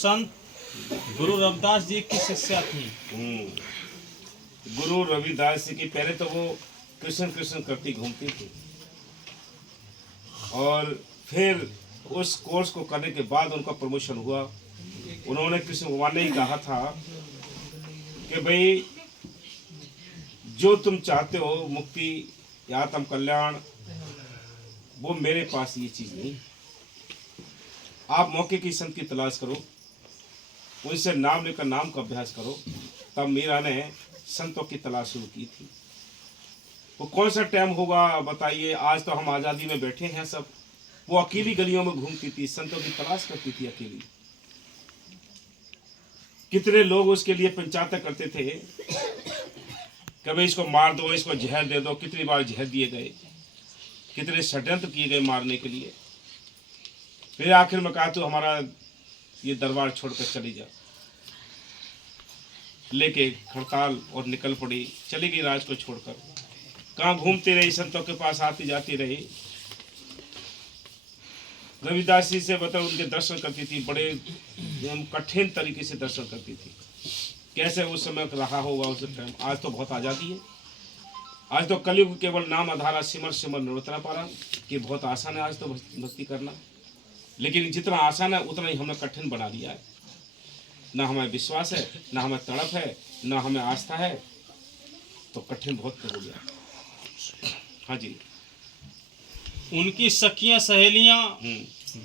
संत गुरु रविदास जी की शिष्या थी। गुरु रविदास जी की पहले तो वो कृष्ण कृष्ण करती घूमती थी, और फिर उस कोर्स को करने के बाद उनका प्रमोशन हुआ। उन्होंने कृष्ण भगवान ने ही कहा था कि भाई जो तुम चाहते हो मुक्ति या आत्म कल्याण, वो मेरे पास ये चीज़ नहीं। आप मौके की संत की तलाश करो, उनसे नाम लेकर नाम का अभ्यास करो। तब मीरा ने संतों की तलाश शुरू की थी। वो कौन सा टाइम होगा बताइए? आज तो हम आज़ादी में बैठे हैं सब। वो अकेली गलियों में घूमती थी, संतों की तलाश करती थी अकेली। कितने लोग उसके लिए पंचायत करते थे कि भाई इसको मार दो, इसको जहर दे दो। कितनी बार जहर दिए गए, कितने षड्यंत्र किए गए मारने के लिए। फिर आखिर में कहा तू हमारा ये दरबार छोड़कर चली जा, लेके हड़ताल और निकल पड़ी, चली गई राज को छोड़कर। कहाँ घूमती रही, संतों के पास आती जाती रही। रविदास जी से मतलब उनके दर्शन करती थी, बड़े कठिन तरीके से दर्शन करती थी। कैसे उस समय रहा होगा उस टाइम। आज तो बहुत आज़ादी है। आज तो कलयुग केवल नाम आधारा सिमर सिमर नरोत्तरा पारा, कि बहुत आसान है आज तो भक्ति करना। लेकिन जितना आसान है उतना ही हमने कठिन बना दिया है। ना हमें विश्वास है, ना हमें तड़प है, ना हमें आस्था है, तो कठिन बहुत हो गया। हाँ जी। उनकी सखियां सहेलियां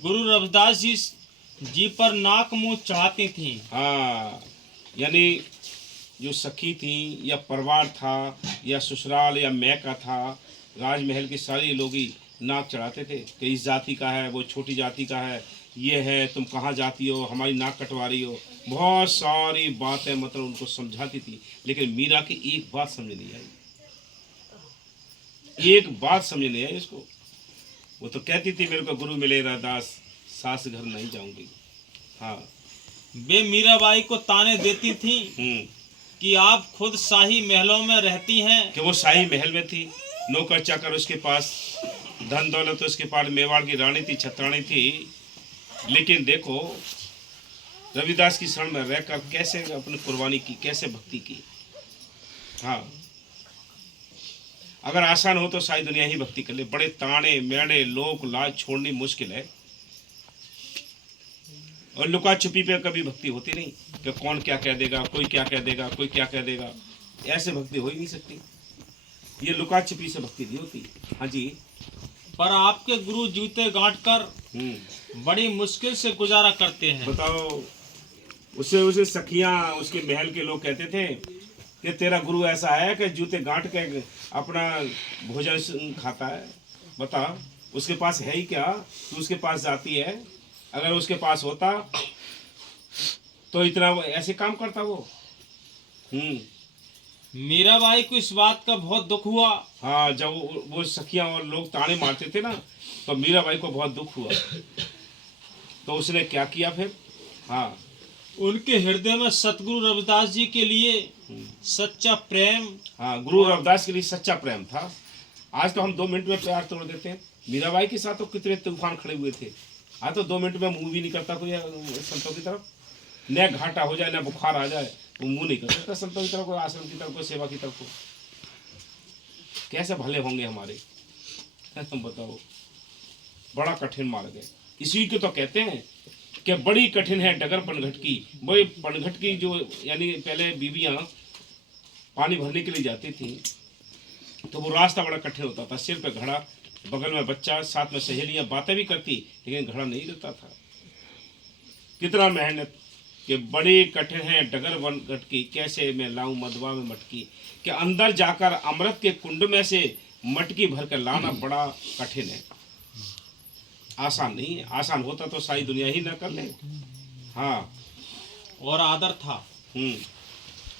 गुरु रविदास जी पर नाक मुंह चढ़ाती थीं। हाँ, यानी जो सखी थी या परिवार था या ससुराल या मैका था, राजमहल के सारे लोग ही नाक चढ़ाते थे कि इस जाति का है, वो छोटी जाति का है, ये है, तुम कहाँ जाती हो, हमारी नाक कटवा रही हो। बहुत सारी बातें मतलब उनको समझाती थी। लेकिन मीरा की एक बात समझ नहीं आई, एक बात समझ नहीं आई इसको। वो तो कहती थी मेरे को गुरु मिले रविदास, सास घर नहीं जाऊंगी। हाँ, वे मीराबाई को ताने देती थीं कि आप खुद शाही महलों में रहती हैं। कि वो शाही महल में थी, नौकर चाकर उसके पास, धन दौलत उसके पास, मेवाड़ की रानी थी, छत्राणी थी। लेकिन देखो रविदास की शरण में रहकर कैसे अपनी कुर्बानी की, कैसे भक्ति की। हाँ, अगर आसान हो तो सारी दुनिया ही भक्ति कर ले। बड़े ताने मेड़े लोक लाज छोड़नी मुश्किल है। और लुका छुपी पे कभी भक्ति होती नहीं कि कौन क्या कह देगा, कोई क्या कह देगा, कोई क्या कह देगा। ऐसे भक्ति हो ही नहीं सकती। ये लुका छिपी से भक्ति नहीं होती। हाँ जी। पर आपके गुरु जूते गांठ कर बड़ी मुश्किल से गुजारा करते हैं। बताओ, उसे सखियां, उसके महल के लोग कहते थे कि तेरा गुरु ऐसा है कि जूते गांठ के अपना भोजन खाता है। बता, उसके पास है ही क्या? तू उसके पास जाती है। अगर उसके पास होता तो इतना ऐसे काम करता वो। मीराबाई को इस बात का बहुत दुख हुआ। हाँ, जब वो सखियां और लोग ताने मारते थे ना, तो मीराबाई को बहुत दुख हुआ। तो उसने क्या किया फिर? हाँ, उनके हृदय में सतगुरु रविदास जी के लिए सच्चा प्रेम। हाँ, गुरु रविदास के लिए सच्चा प्रेम था। आज तो हम 2 मिनट में प्यार तोड़ देते हैं। मीराबाई के साथ तो कितने तूफान खड़े हुए थे। आज तो 2 मिनट में मुंह भी नहीं करता कोई संतों की तरफ। न घाटा हो जाए, न बुखार आ जाए, वो मुंह नहीं कर सकता संतों की तरफ, कोई आश्रम की तरफ, कोई सेवा की तरफ। कैसे भले होंगे हमारे, तुम बताओ। बड़ा कठिन मार्ग है। इसी को तो कहते हैं कि बड़ी कठिन है डगर पनघट की। बड़ी पनघट की जो, यानी पहले बीवियां पानी भरने के लिए जाती थी तो वो रास्ता बड़ा कठिन होता था। सिर पे घड़ा, बगल में बच्चा, साथ में सहेलियां, बातें भी करती लेकिन घड़ा नहीं रहता था। कितना मेहनत, कि बड़ी कठिन है डगर वन घटकी, कैसे मैं लाऊं मधवा में मटकी। कि अंदर जाकर अमृत के कुंड में से मटकी भर कर लाना बड़ा कठिन है, आसान नहीं है। आसान होता तो सारी दुनिया ही ना कर ले। हाँ, और आदर था।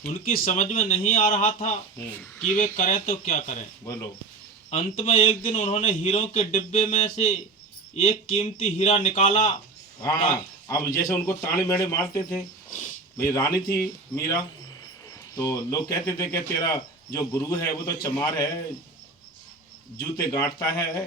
उनकी समझ में नहीं आ रहा था कि वे करें तो क्या करें। बोलो। अंत में एक दिन उन्होंने हीरों के डिब्बे में से एक कीमती हीरा निकाला। हाँ, अब जैसे उनको ताने मेड़े मारते थे, भाई रानी थी मीरा, तो लोग कहते थे कि तेरा जो गुरु है वो तो चमार है, जूते गांठता है।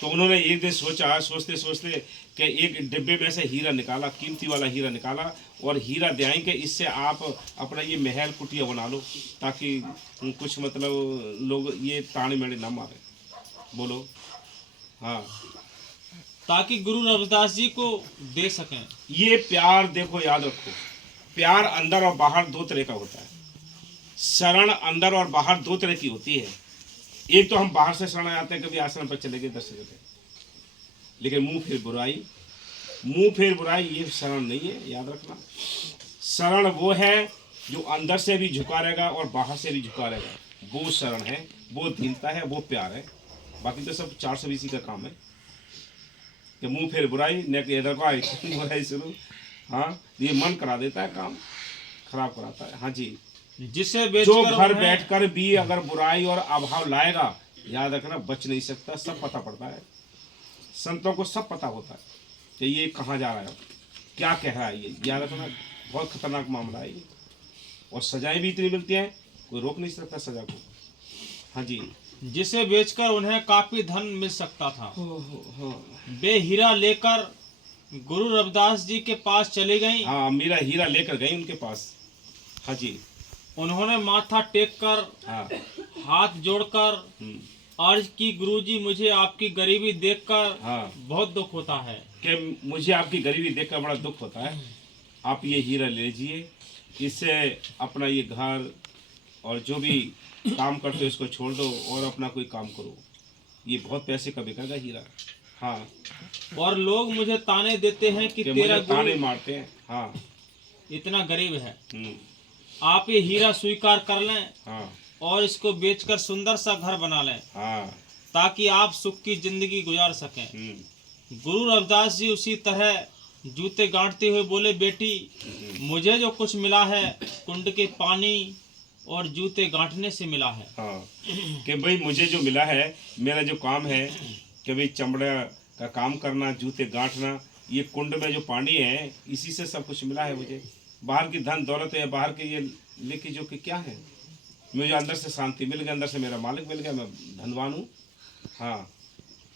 तो उन्होंने एक दिन सोचा, सोचते सोचते कि एक डिब्बे में से हीरा निकाला, कीमती वाला हीरा निकाला और हीरा देंगे, इससे आप अपना ये महल कुटिया बना लो, ताकि कुछ मतलब लोग ये ताने मेड़े ना मारे। बोलो। हाँ, ताकि गुरु रविदास जी को दे सकें। ये प्यार देखो, याद रखो, प्यार अंदर और बाहर दो तरह का होता है। शरण अंदर और बाहर दो तरह की होती है। एक तो हम बाहर से शरण आते हैं, कभी आश्रम पर चले गए, दर्शन करते हैं, लेकिन मुंह फिर बुराई ये शरण नहीं है, याद रखना। शरण वो है जो अंदर से भी झुका रहेगा और बाहर से भी झुका रहेगा, वो शरण है, वो दीनता है, वो प्यार है। बाकी तो सब 420 का काम है कि मुंह फिर बुराई, न कि इधर को आई बुराई शुरू। हाँ, ये मन करा देता है, काम खराब कराता है। हाँ जी, जिसे जो घर बैठकर भी अगर बुराई और अभाव लाएगा, याद रखना बच नहीं सकता। सब पता पड़ता है, संतों को सब पता होता है कि ये कहाँ जा रहा है, क्या कह रहा है, ये याद रखना। बहुत खतरनाक मामला है ये, और सजाएं भी इतनी मिलती हैं, कोई रोक नहीं सकता सजा को। हाँ जी, जिसे बेचकर उन्हें काफी धन मिल सकता था। वे हीरा लेकर गुरु रविदास जी के पास चली गईं। हाँ, मेरा हीरा लेकर गई उनके पास। हाँ जी, उन्होंने माथा टेक कर, हाँ, हाथ जोड़कर अर्ज की, गुरुजी मुझे आपकी गरीबी देखकर हाँ, बहुत दुख होता है। कि मुझे आपकी गरीबी देखकर बड़ा दुख होता है। आप ये हीरा ले लीजिए, इससे अपना ये घर और जो भी काम करते हो इसको छोड़ दो और अपना कोई काम करो, ये बहुत पैसे का बिकेगा हीरा। हाँ, और लोग मुझे ताने देते हैं कि मुझे तेरा ताने गुरु मारते हैं। हाँ, इतना गरीब है। हम्म, आप ये हीरा स्वीकार कर लें हाँ, और इसको बेचकर सुंदर सा घर बना लें, हाँ, ताकि आप सुख की जिंदगी गुजार सकें। हम्म, गुरु रविदास जी उसी तरह जूते गांठते हुए बोले, बेटी मुझे जो कुछ मिला है कुंड के पानी और जूते गांठने से मिला है। हाँ, कि भाई मुझे जो मिला है, मेरा जो काम है कि भाई चमड़ा का काम करना, जूते गांठना, ये कुंड में जो पानी है इसी से सब कुछ मिला है मुझे। बाहर की धन दौलत है, बाहर के ये लेके जो कि क्या है, मुझे अंदर से शांति मिल गई, अंदर से मेरा मालिक मिल गया, मैं धनवान हूँ। हाँ,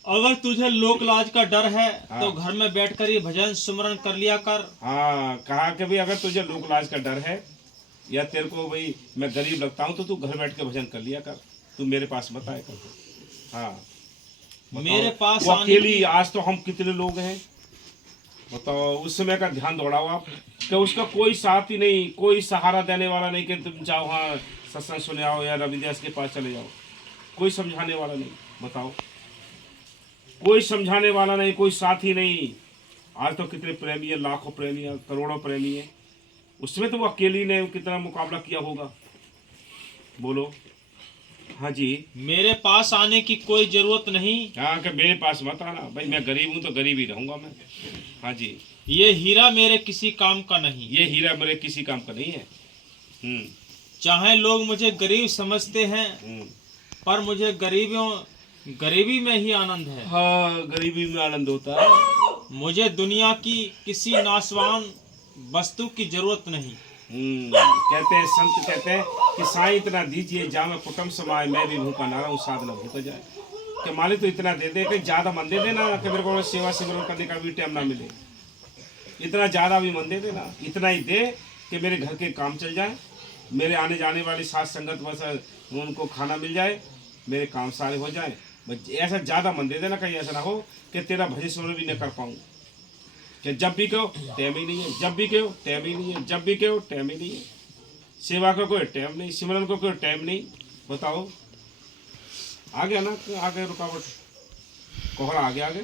अगर तुझे लोक लाज का डर है हाँ, तो घर में बैठकर ये भजन सुमरन कर लिया कर। हाँ, कहा कि भाई अगर तुझे लोक लाज का डर है या तेरे को भाई मैं गरीब लगता हूँ, तो तू घर बैठ के भजन कर लिया कर, तू मेरे पास मत आया कर। हाँ, मेरे पास वो आने अकेली, की- आज तो हम कितने लोग हैं बताओ, उस समय का ध्यान दौड़ाओ आप कि उसका कोई साथ ही नहीं, कोई सहारा देने वाला नहीं कि तुम जाओ हाँ सत्संग सुने आओ या रविदास के पास चले जाओ, कोई समझाने वाला नहीं। बताओ, कोई समझाने वाला नहीं, कोई साथी नहीं। आज तो कितने प्रेमी है, लाखों प्रेमी है, करोड़ों प्रेमी है, उसमें तो वो अकेली ने कितना मुकाबला किया होगा। बोलो। हाँ जी, मेरे पास आने की कोई जरूरत नहीं। हाँ, कि मेरे पास मत आना भाई, मैं गरीब हूँ तो गरीब ही रहूंगा मैं। हाँ जी, ये हीरा मेरे किसी काम का नहीं। ये हीरा मेरे किसी काम का नहीं है। चाहे लोग मुझे गरीब समझते हैं, पर मुझे गरीबी में ही आनंद है। हाँ, गरीबी में आनंद होता है। मुझे दुनिया की किसी नाशवान वस्तु की जरूरत नहीं। कहते हैं, संत कहते हैं कि साईं इतना दीजिए जा मैं कुटुंब समाए, मैं भी भूखा ना रहूं, साधना भूखा जाए। कि मालिक तो इतना दे दे कि ज्यादा मन दे देना कि मेरे को सेवा सिमरन करने का भी टाइम ना मिले, इतना ज्यादा भी मन दे देना, इतना ही दे कि मेरे घर के काम चल जाए, मेरे आने जाने वाली साथ संगत बस उनको खाना मिल जाए, मेरे काम सारे हो जाए। बस ऐसा ज्यादा मन दे देना, कहीं ऐसा ना हो कि तेरा भजन सिमरन भी न कर पाऊँ, कि जब भी कहो टाइम ही नहीं है, जब भी कहो टाइम ही नहीं है, जब भी कहो टाइम ही नहीं है, सेवा का कोई टाइम नहीं, सिमरन को कोई टाइम नहीं। बताओ, आ गया ना, आगे रुकावट, कोहरा आ गया आगे।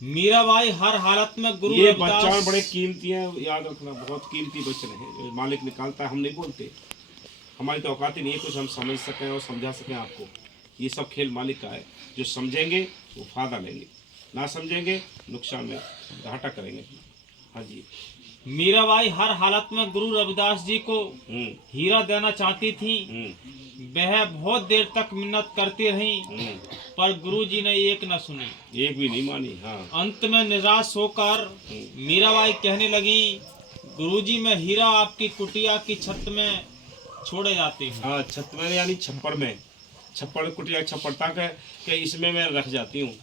मीराबाई हर हालत में गुरु ये रविदास बच्चन बड़े कीमती हैं, याद रखना, बहुत कीमती बच्चन है जो मालिक निकालता है। हम नहीं बोलते, हमारी तो औकात ही नहीं है कुछ हम समझ सकें और समझा सकें आपको। ये सब खेल मालिक का है, जो समझेंगे वो फायदा लेंगे, ना समझेंगे नुकसान में घाटा करेंगे। हाँ जी, मीराबाई हर हालत में गुरु रविदास जी को हीरा देना चाहती थी। वह बहुत देर तक मिन्नत करती रही, पर गुरुजी ने एक न सुनी, एक भी नहीं मानी। हाँ, अंत में निराश होकर मीराबाई कहने लगी, गुरुजी मैं हीरा आपकी कुटिया की छत में छोड़े जाती हूँ। हाँ, छत में यानी छप्पर में, छप्पर कुटिया छप्पर तक है कि इसमें मैं रख जाती हूँ।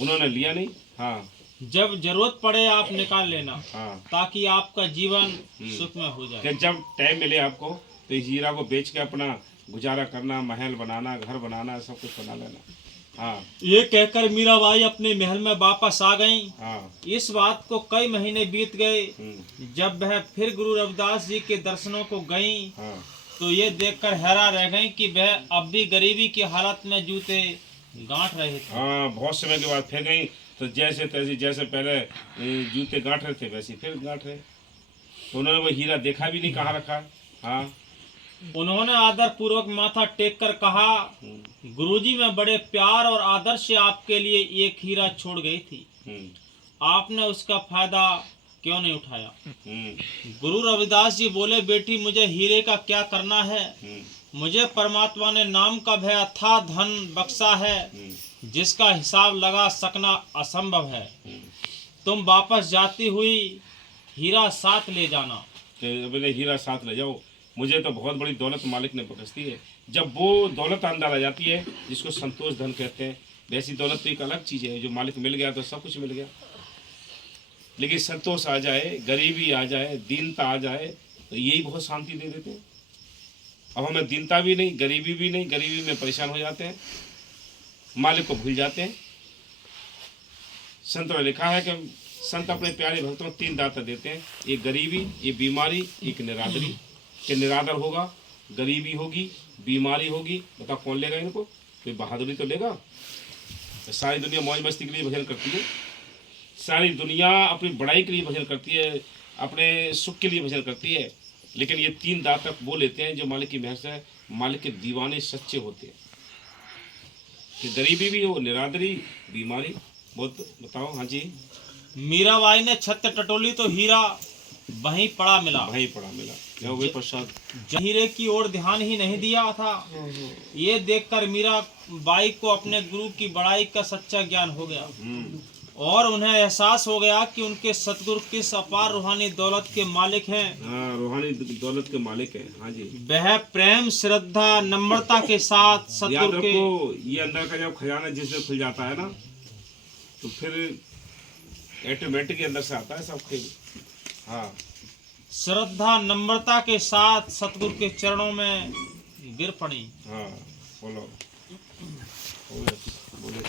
उन्होंने लिया नहीं, हाँ जब जरूरत पड़े आप निकाल लेना, हाँ। ताकि आपका जीवन सुखमय हो जाए। कि जब टाइम मिले आपको तो इस हीरा को बेच के अपना गुजारा करना, महल बनाना, घर बनाना, सब कुछ बना लेना। हाँ ये कहकर मीराबाई अपने महल में वापस आ गईं। हाँ। इस बात को कई महीने बीत गए। जब वह फिर गुरु रविदास जी के दर्शनों को गईं, हाँ तो ये देखकर हैरान रह गईं कि वह अब भी गरीबी की हालत में जूते गांठ रहे थे। हाँ। बहुत समय के बाद फिर गई तो जैसे तैसे, जैसे पहले जूते गांठ रहे थे वैसे फिर गांठ रहे। तो उन्होंने वो हीरा देखा भी नहीं कहाँ रखा है। हाँ। उन्होंने आदर पूर्वक माथा टेक कर कहा, गुरुजी, मैं बड़े प्यार और आदर से आपके लिए एक हीरा छोड़ गई थी, आपने उसका फायदा क्यों नहीं उठाया? गुरु रविदास जी बोले, बेटी, मुझे हीरे का क्या करना है? मुझे परमात्मा ने नाम का वह अथाह धन बख्शा है जिसका हिसाब लगा सकना असंभव है। तुम वापस जाती हुई हीरा साथ ले जाना। अपने हीरा साथ ले जाओ। मुझे तो बहुत बड़ी दौलत मालिक ने बख्श दी है। जब वो दौलत अंदर आ जाती है जिसको संतोष धन कहते हैं, वैसी दौलत तो एक अलग चीज़ है। जो मालिक मिल गया तो सब कुछ मिल गया। लेकिन संतोष आ जाए, गरीबी आ जाए, दीनता आ जाए, तो यही बहुत शांति दे देते हैं। अब हमें दीनता भी नहीं, गरीबी भी नहीं, गरीबी में परेशान हो जाते हैं, मालिक को भूल जाते हैं। संतों ने लिखा है कि संत अपने प्यारे भक्तों को 3 दाता देते हैं, एक गरीबी, एक बीमारी, एक निरादरी। कि निरादर होगा, गरीबी होगी, बीमारी होगी, बताओ कौन लेगा इनको? कोई बहादुरी तो लेगा? तो सारी दुनिया मौज मस्ती के लिए भजन करती है, सारी दुनिया अपनी बड़ाई के लिए भजन करती है, अपने सुख के लिए भजन करती है। लेकिन ये 3 दाता वो लेते हैं जो मालिक की महर से मालिक के दीवाने सच्चे होते हैं। कि गरीबी भी हो, निरादरी, बीमारी, बहुत बताओ। हाँ जी। मीराबाई ने छत टटोली तो हीरा वहीं पड़ा मिला। वहीं पड़ा मिला। क्या हो गई प्रसाद? हीरे की ओर ध्यान ही नहीं दिया था। ये देखकर मीराबाई को अपने गुरु की बड़ाई का सच्चा ज्ञान हो गया और उन्हें एहसास हो गया कि उनके सतगुरु किस अपार रूहानी दौलत के मालिक हैं। हाँ, रूहानी दौलत के मालिक हैं। हाँ जी। वह प्रेम, श्रद्धा, नम्रता के साथ सतगुरु के, ये अंदर का जब खजाना जिसमें खुल जाता है ना, तो फिर ऑटोमेटिक अंदर से आता है सब खेल। हाँ। श्रद्धा, नम्रता के साथ सतगुरु के चरणों में गिर पड़ी। हाँ, बोलो बोलो बोलो।